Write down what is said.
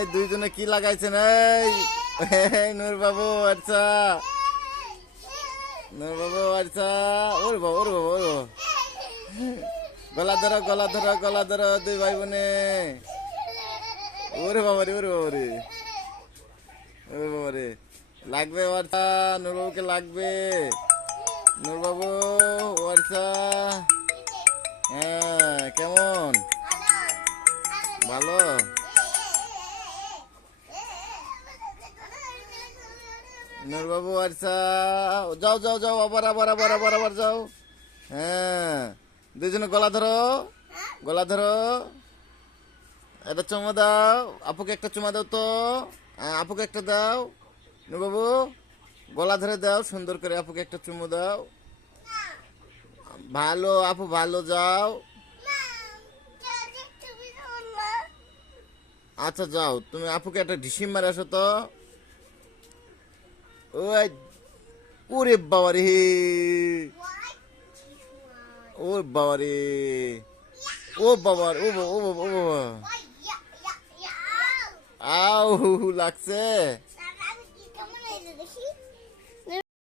এই দুইজনে কি লাগাইছেন? এই নূর বাবু, আচ্ছা নূর বাবু, আচ্ছা। ওর বাবা, ওর বাবা, ওর বাবা, গলা ধরো, গলা ধরো, গলা ধরো, দুই ভাই বোনে। ওরে বাবা রে, ওরে বাবা রে, ওরে বাবা রে, লাগবে আচ্ছা, নূর বাবুকে লাগবে। নূর বাবু, আচ্ছা, হ্যাঁ, কেমন? ভালো। নূর বাবু, আচ্ছা, যাও যাও যাও, আবার আবার আবার আবার আবার যাও। হ্যাঁ, দুইজনে গলা ধরো, গলা ধরো। একটা চুমা দাও, আপুকে একটা চুমা দাও তো। হ্যাঁ, আপুকে একটা দাও। নূর বাবু, গলা ধরে দাও সুন্দর করে, আপুকে একটা চুমু দাও। ভালো আপু, ভালো, যাও। আচ্ছা যাও, তুমি আপুকে একটা ঢিসিম মারে আসো তো। ওই, ওরে বাবা রে, ওর বাবা রে, ও বাবা, ও বাবা, ও বাবা, ও বাবা, আউ লাগছে।